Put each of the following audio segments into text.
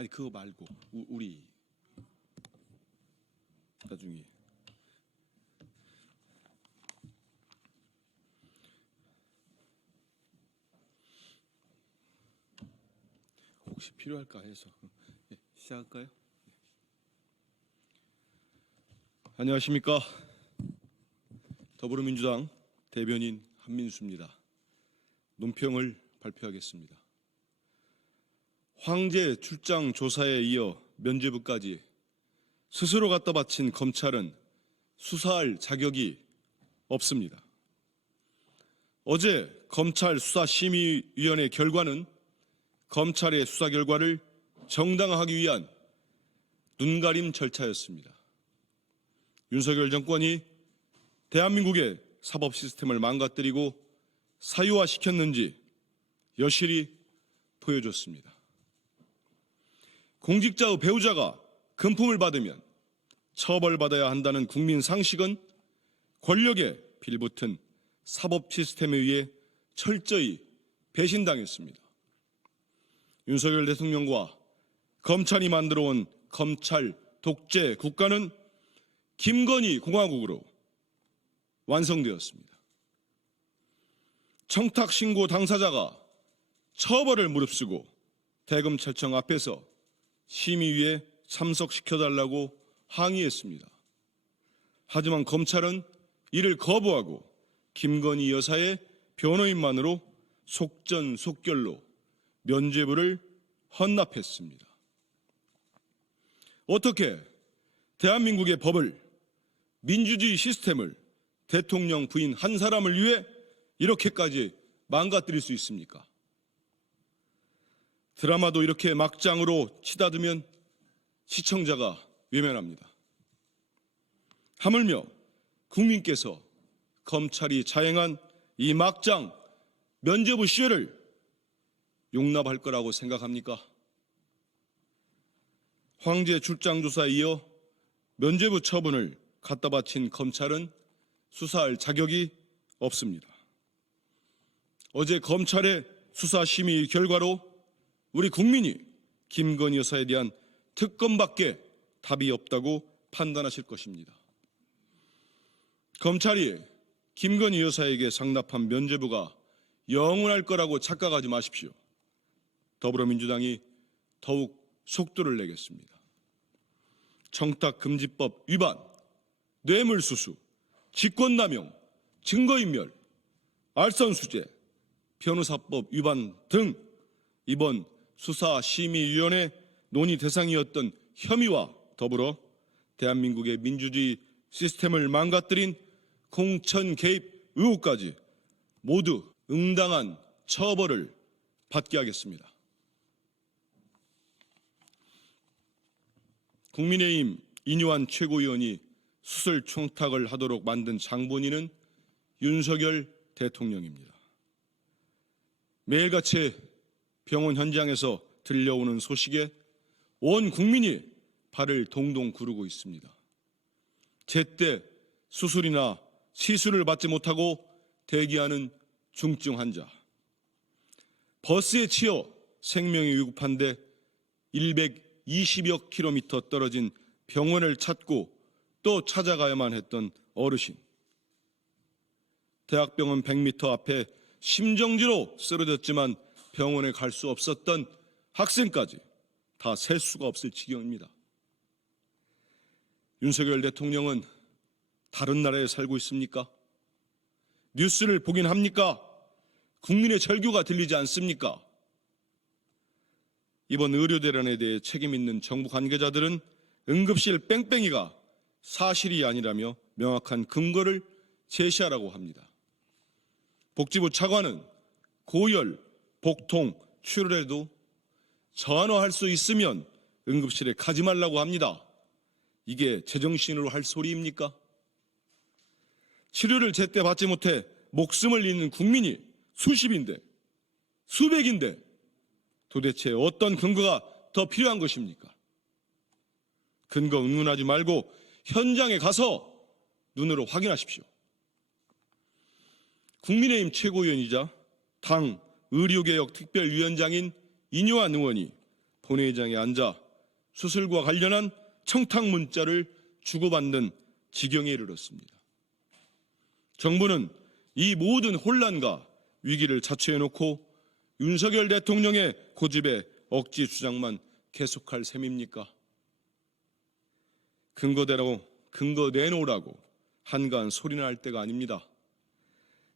아니 그거 말고 우리 나중에 혹시 필요할까 해서 시작할까요? 안녕하십니까. 더불어민주당 대변인 한민수입니다. 논평을 발표하겠습니다. 황제 출장 조사에 이어 면죄부까지 스스로 갖다 바친 검찰은 수사할 자격이 없습니다. 어제 검찰 수사심의위원회 결과는 검찰의 수사 결과를 정당화하기 위한 눈가림 절차였습니다. 윤석열 정권이 대한민국의 사법 시스템을 망가뜨리고 사유화시켰는지 여실히 보여줬습니다. 공직자의 배우자가 금품을 받으면 처벌받아야 한다는 국민 상식은 권력에 빌붙은 사법 시스템에 의해 철저히 배신당했습니다. 윤석열 대통령과 검찰이 만들어온 검찰 독재 국가는 김건희 공화국으로 완성되었습니다. 청탁 신고 당사자가 처벌을 무릅쓰고 대검찰청 앞에서 심의위에 참석시켜달라고 항의했습니다. 하지만 검찰은 이를 거부하고 김건희 여사의 변호인만으로 속전속결로 면죄부를 헌납했습니다. 어떻게 대한민국의 법을, 민주주의 시스템을 대통령 부인 한 사람을 위해 이렇게까지 망가뜨릴 수 있습니까? 드라마도 이렇게 막장으로 치닫으면 시청자가 외면합니다. 하물며 국민께서 검찰이 자행한 이 막장 면죄부 시효를 용납할 거라고 생각합니까? 황제 출장 조사에 이어 면죄부 처분을 갖다 바친 검찰은 수사할 자격이 없습니다. 어제 검찰의 수사심의 결과로 우리 국민이 김건희 여사에 대한 특검밖에 답이 없다고 판단하실 것입니다. 검찰이 김건희 여사에게 상납한 면죄부가 영원할 거라고 착각하지 마십시오. 더불어민주당이 더욱 속도를 내겠습니다. 청탁금지법 위반, 뇌물수수, 직권남용, 증거인멸, 알선수재, 변호사법 위반 등 이번 수사심의위원회 논의 대상이었던 혐의와 더불어 대한민국의 민주주의 시스템을 망가뜨린 공천 개입 의혹까지 모두 응당한 처벌을 받게 하겠습니다. 국민의힘 인유한 최고위원이 수술 청탁을 하도록 만든 장본인은 윤석열 대통령입니다. 매일같이 병원 현장에서 들려오는 소식에 온 국민이 발을 동동 구르고 있습니다. 제때 수술이나 시술을 받지 못하고 대기하는 중증 환자, 버스에 치여 생명이 위급한데 120여 킬로미터 떨어진 병원을 찾고 또 찾아가야만 했던 어르신, 대학병원 100m 앞에 심정지로 쓰러졌지만 병원에 갈 수 없었던 학생까지 다 셀 수가 없을 지경입니다. 윤석열 대통령은 다른 나라에 살고 있습니까? 뉴스를 보긴 합니까? 국민의 절규가 들리지 않습니까? 이번 의료대란에 대해 책임 있는 정부 관계자들은 응급실 뺑뺑이가 사실이 아니라며 명확한 근거를 제시하라고 합니다. 복지부 차관은 고열, 복통, 출혈에도 전화할 수 있으면 응급실에 가지 말라고 합니다. 이게 제정신으로 할 소리입니까? 치료를 제때 받지 못해 목숨을 잃는 국민이 수십인데, 수백인데 도대체 어떤 근거가 더 필요한 것입니까? 근거 의문하지 말고 현장에 가서 눈으로 확인하십시오. 국민의힘 최고위원이자 당 의료개혁 특별위원장인 인유한 의원이 본회의장에 앉아 수술과 관련한 청탁 문자를 주고받는 지경에 이르렀습니다. 정부는 이 모든 혼란과 위기를 자초해놓고 윤석열 대통령의 고집의 억지 주장만 계속할 셈입니까? 근거 내놓으라고 한가한 소리나 할 때가 아닙니다.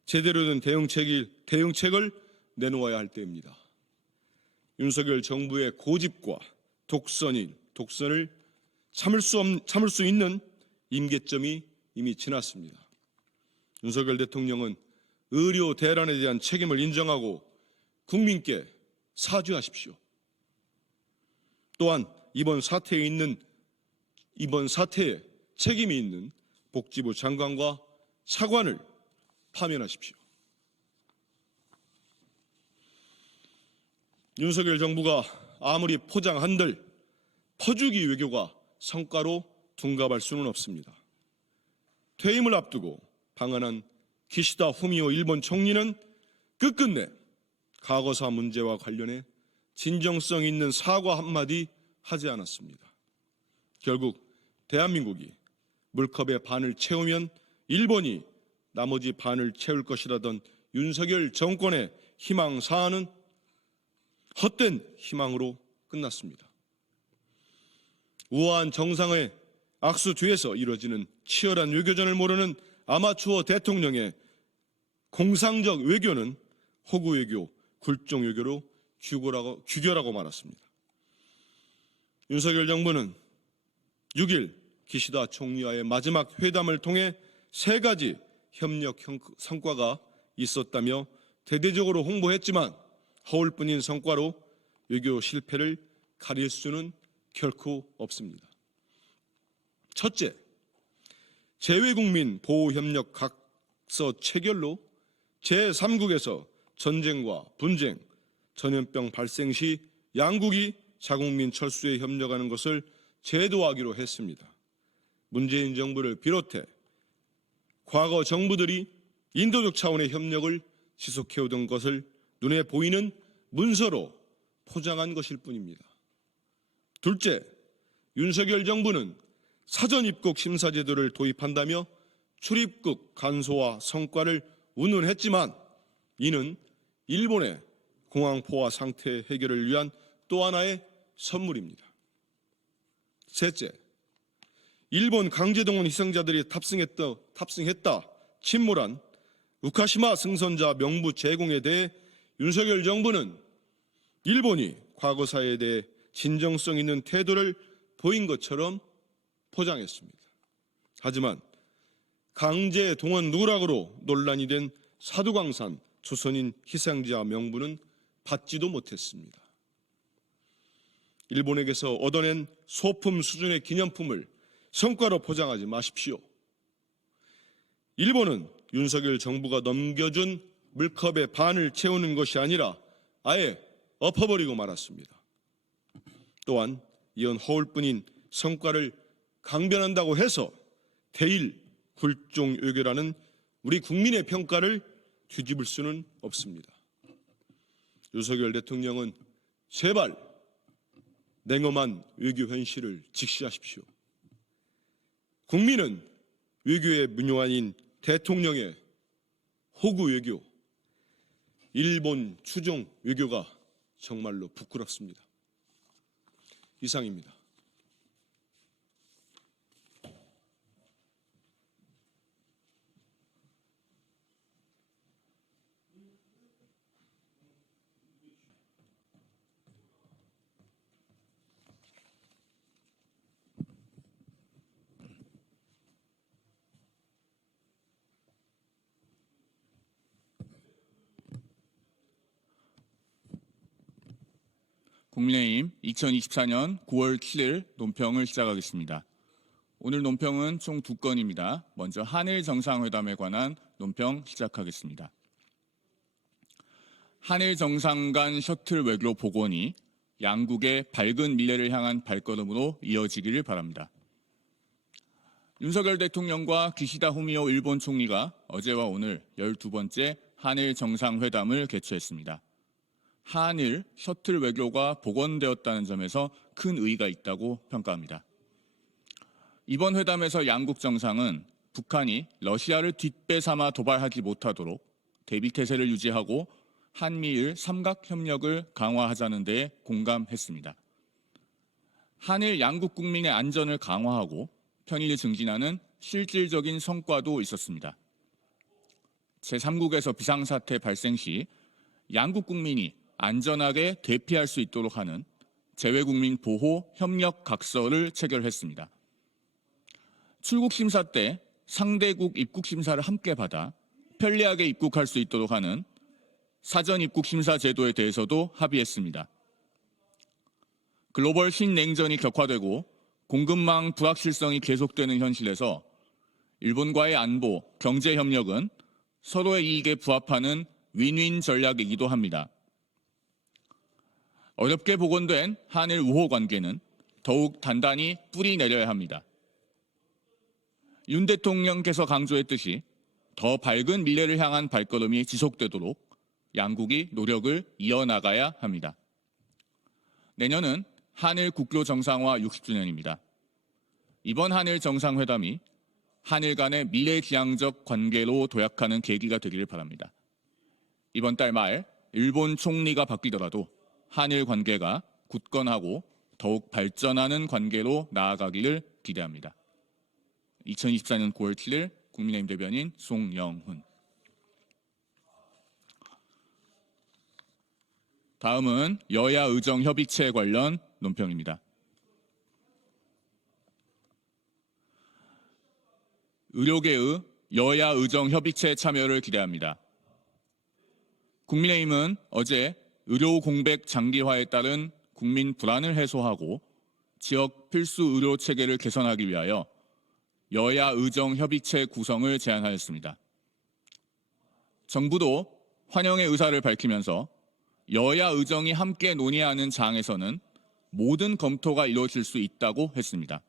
제대로 된 대응책을 내놓아야 할 때입니다. 윤석열 정부의 고집과 독선을 참을 수 있는 임계점이 이미 지났습니다. 윤석열 대통령은 의료 대란에 대한 책임을 인정하고 국민께 사죄하십시오. 또한 이번 사태에 책임이 있는 복지부 장관과 차관을 파면하십시오. 윤석열 정부가 아무리 포장한들 퍼주기 외교가 성과로 둔갑할 수는 없습니다. 퇴임을 앞두고 방한한 기시다 후미오 일본 총리는 끝끝내 과거사 문제와 관련해 진정성 있는 사과 한마디 하지 않았습니다. 결국 대한민국이 물컵의 반을 채우면 일본이 나머지 반을 채울 것이라던 윤석열 정권의 희망사안은 헛된 희망으로 끝났습니다. 우아한 정상의 악수 뒤에서 이루어지는 치열한 외교전을 모르는 아마추어 대통령의 공상적 외교는 호구 외교, 굴종 외교로 규결하고 말았습니다. 윤석열 정부는 6일 기시다 총리와의 마지막 회담을 통해 3가지 협력 성과가 있었다며 대대적으로 홍보했지만 허울뿐인 성과로 외교 실패를 가릴 수는 결코 없습니다. 첫째, 재외국민 보호협력 각서 체결로 제3국에서 전쟁과 분쟁, 전염병 발생 시 양국이 자국민 철수에 협력하는 것을 제도화하기로 했습니다. 문재인 정부를 비롯해 과거 정부들이 인도적 차원의 협력을 지속해오던 것을 눈에 보이는 문서로 포장한 것일 뿐입니다. 둘째, 윤석열 정부는 사전 입국 심사 제도를 도입한다며 출입국 간소화 성과를 운운했지만 이는 일본의 공항 포화 상태 해결을 위한 또 하나의 선물입니다. 셋째, 일본 강제동원 희생자들이 탑승했다 침몰한 우카시마 승선자 명부 제공에 대해 윤석열 정부는 일본이 과거사에 대해 진정성 있는 태도를 보인 것처럼 포장했습니다. 하지만 강제동원 누락으로 논란이 된 사두광산 조선인 희생자 명부는 받지도 못했습니다. 일본에게서 얻어낸 소품 수준의 기념품을 성과로 포장하지 마십시오. 일본은 윤석열 정부가 넘겨준 물컵의 반을 채우는 것이 아니라 아예 엎어버리고 말았습니다. 또한 이런 허울뿐인 성과를 강변한다고 해서 대일 굴종 외교라는 우리 국민의 평가를 뒤집을 수는 없습니다. 윤석열 대통령은 제발 냉엄한 외교 현실을 직시하십시오. 국민은 외교의 문효한인 대통령의 호구 외교, 일본 추종 외교가 정말로 부끄럽습니다. 이상입니다. 국민의힘 2024년 9월 7일 논평을 시작하겠습니다. 오늘 논평은 총 2건입니다. 먼저 한일 정상회담에 관한 논평 시작하겠습니다. 한일 정상 간 셔틀 외교 복원이 양국의 밝은 미래를 향한 발걸음으로 이어지기를 바랍니다. 윤석열 대통령과 기시다 후미오 일본 총리가 어제와 오늘 12번째 한일 정상회담을 개최했습니다. 한일 셔틀 외교가 복원되었다는 점에서 큰 의의가 있다고 평가합니다. 이번 회담에서 양국 정상은 북한이 러시아를 뒷배 삼아 도발하지 못하도록 대비태세를 유지하고 한미일 삼각협력을 강화하자는 데 공감했습니다. 한일 양국 국민의 안전을 강화하고 편의를 증진하는 실질적인 성과도 있었습니다. 제3국에서 비상사태 발생 시 양국 국민이 안전하게 대피할 수 있도록 하는 재외국민 보호 협력 각서를 체결했습니다. 출국 심사 때 상대국 입국 심사를 함께 받아 편리하게 입국할 수 있도록 하는 사전 입국 심사 제도에 대해서도 합의했습니다. 글로벌 신냉전이 격화되고 공급망 불확실성이 계속되는 현실에서 일본과의 안보, 경제 협력은 서로의 이익에 부합하는 윈윈 전략이기도 합니다. 어렵게 복원된 한일 우호 관계는 더욱 단단히 뿌리 내려야 합니다. 윤 대통령께서 강조했듯이 더 밝은 미래를 향한 발걸음이 지속되도록 양국이 노력을 이어나가야 합니다. 내년은 한일 국교 정상화 60주년입니다. 이번 한일 정상회담이 한일 간의 미래지향적 관계로 도약하는 계기가 되기를 바랍니다. 이번 달 말 일본 총리가 바뀌더라도 한일 관계가 굳건하고 더욱 발전하는 관계로 나아가기를 기대합니다. 2024년 9월 7일 국민의힘 대변인 송영훈. 다음은 여야 의정 협의체 관련 논평입니다. 의료계의 여야 의정 협의체 참여를 기대합니다. 국민의힘은 어제 의료 공백 장기화에 따른 국민 불안을 해소하고 지역 필수 의료 체계를 개선하기 위하여 여야 의정 협의체 구성을 제안하였습니다. 정부도 환영의 의사를 밝히면서 여야 의정이 함께 논의하는 장에서는 모든 검토가 이루어질 수 있다고 했습니다.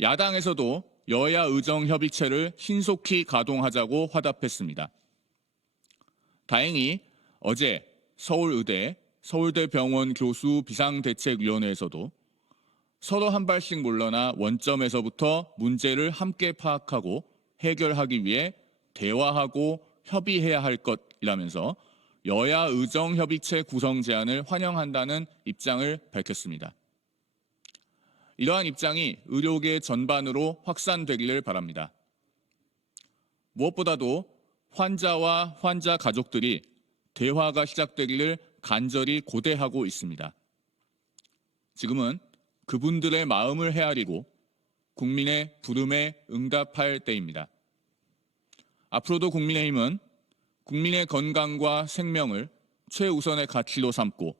야당에서도 여야 의정 협의체를 신속히 가동하자고 화답했습니다. 다행히 어제 서울의대, 서울대병원 교수 비상대책위원회에서도 서로 한 발씩 물러나 원점에서부터 문제를 함께 파악하고 해결하기 위해 대화하고 협의해야 할 것이라면서 여야 의정 협의체 구성 제안을 환영한다는 입장을 밝혔습니다. 이러한 입장이 의료계 전반으로 확산되기를 바랍니다. 무엇보다도 환자와 환자 가족들이 대화가 시작되기를 간절히 고대하고 있습니다. 지금은 그분들의 마음을 헤아리고 국민의 부름에 응답할 때입니다. 앞으로도 국민의힘은 국민의 건강과 생명을 최우선의 가치로 삼고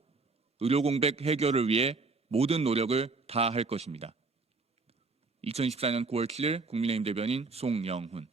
의료 공백 해결을 위해 모든 노력을 다할 것입니다. 2024년 9월 7일 국민의힘 대변인 송영훈.